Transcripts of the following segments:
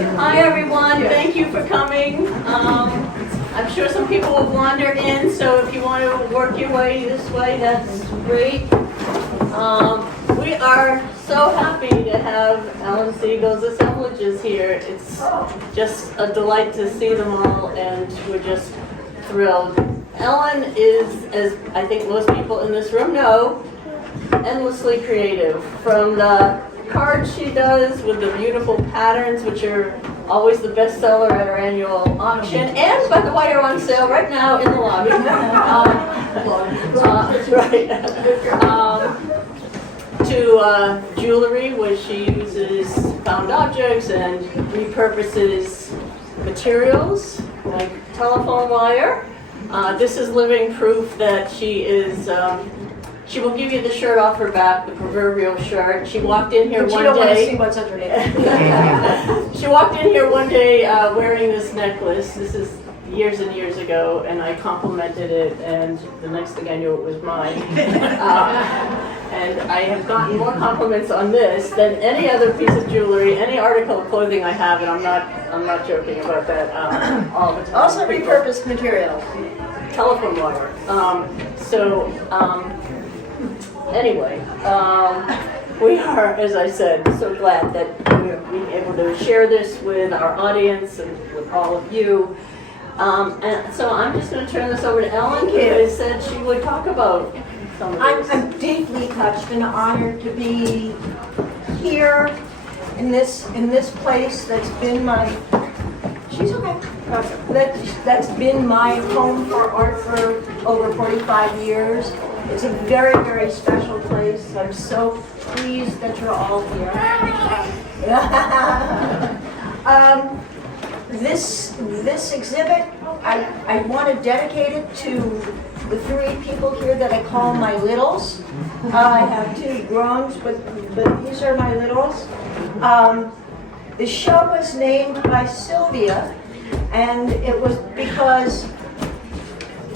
Hi everyone, thank you for coming. I'm sure some people will wander in, so if you want to work your way this way, that's great. We are so happy to have Ellen Siegel's assemblages here. It's just a delight to see them all, and we're just thrilled. Ellen is, as I think most people in this room know, endlessly creative. From the cards she does with the beautiful patterns, which are always the best seller at our annual auction, and by the way are on sale right now in the lobby. That's right. To jewelry, where she uses found objects and repurposes materials like telephone wire. This is living proof that she is. She will give you the shirt off her back, the proverbial shirt. She walked in here one day. You don't want to see what's underneath. She walked in here one day wearing this necklace. This is years and years ago, and I complimented it, and the next thing I knew it was mine. And I have gotten more compliments on this than any other piece of jewelry, any article of clothing I have, and I'm not joking about that all the time. Also repurposed materials. Telephone wire. Anyway, we are, as I said, so glad that we're being able to share this with our audience and with all of you. And so I'm just going to turn this over to Ellen, who said she would talk about some of this. I'm deeply touched and honored to be here in this place that's been my. She's okay. That's been my home for art for over 45 years. It's a very, very special place. I'm so pleased that you're all here. This exhibit, I want to dedicate it to the three people here that I call my littles. I have two growns, but these are my littles. The show was named by Sylvia, and it was because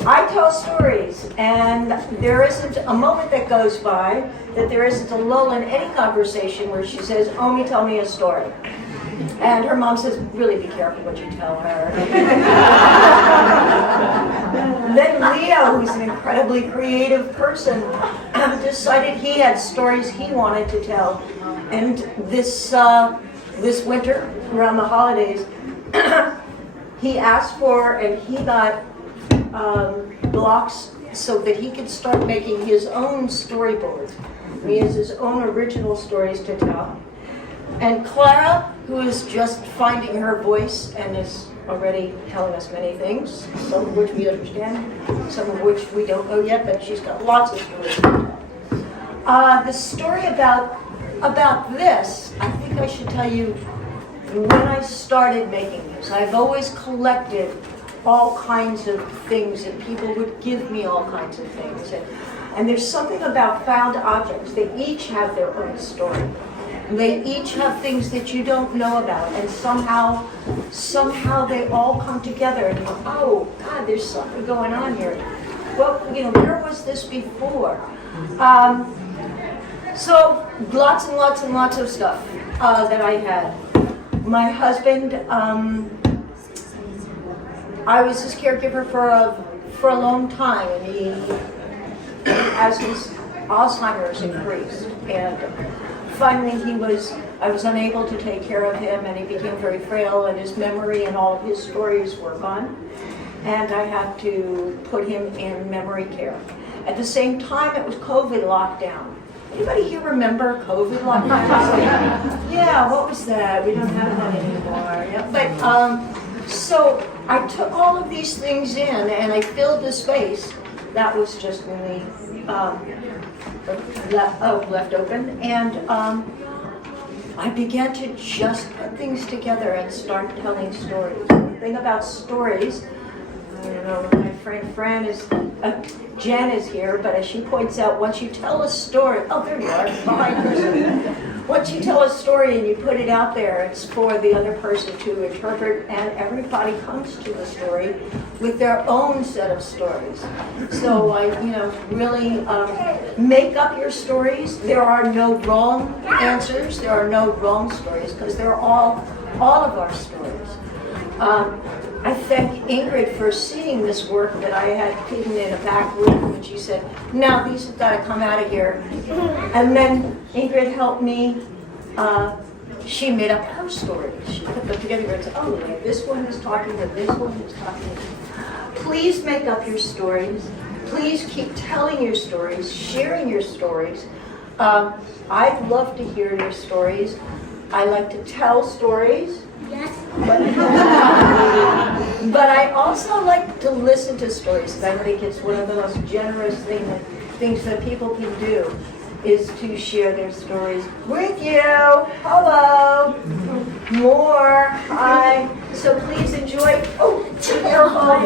I tell stories, and there isn't a moment that goes by that there isn't a lull in any conversation where she says, "Omi, tell me a story." And her mom says, "Really be careful what you tell her." Then Leo, who's an incredibly creative person, decided he had stories he wanted to tell. And this winter, around the holidays, he asked for, and he got blocks so that he could start making his own storyboards. He has his own original stories to tell. And Clara, who is just finding her voice and is already telling us many things, some of which we understand, some of which we don't know yet, but she's got lots of stories to tell. The story about this, I think I should tell you when I started making this. I've always collected all kinds of things, and people would give me all kinds of things. And there's something about found objects. They each have their own story. They each have things that you don't know about, and somehow they all come together and you go, oh God, there's something going on here. Well, where was this before? So lots and lots and lots of stuff that I had. My husband, I was his caregiver for a long time, and as his Alzheimer's increased, and finally I was unable to take care of him, and he became very frail, and his memory and all of his stories were gone, and I had to put him in memory care. At the same time, it was COVID lockdown. Anybody here remember COVID lockdown? Yeah, what was that? We don't have that anymore. Yeah. But so I took all of these things in, and I filled the space that was just really left open, and I began to just put things together and start telling stories. The thing about stories, I don't know, my friend Fran is, Jen is here, but as she points out, once you tell a story, oh, there you are, behind her. Once you tell a story and you put it out there, it's for the other person to interpret, and everybody comes to the story with their own set of stories. So I, really make up your stories. There are no wrong answers. There are no wrong stories, because they're all all of our stories. I thank Ingrid for seeing this work that I had hidden in a back room, and she said, "No, these have got to come out of here." And then Ingrid helped me. She made up her stories. She put them together and said, "Oh, wait, this one is talking to this one is talking to." Please make up your stories. Please keep telling your stories, sharing your stories. I'd love to hear your stories. I like to tell stories. Yes. But I also like to listen to stories, because I think it's one of the most generous things that people can do is to share their stories with you. Hello. More. Hi. So please enjoy. Oh, Jimbo.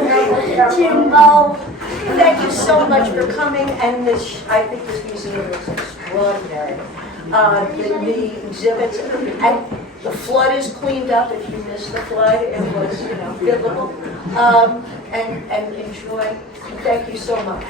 thank you so much for coming. And this, I think this museum is extraordinary. The exhibits, and the flood is cleaned up. If you missed the flood, it was, biblical. And enjoy. Thank you so much.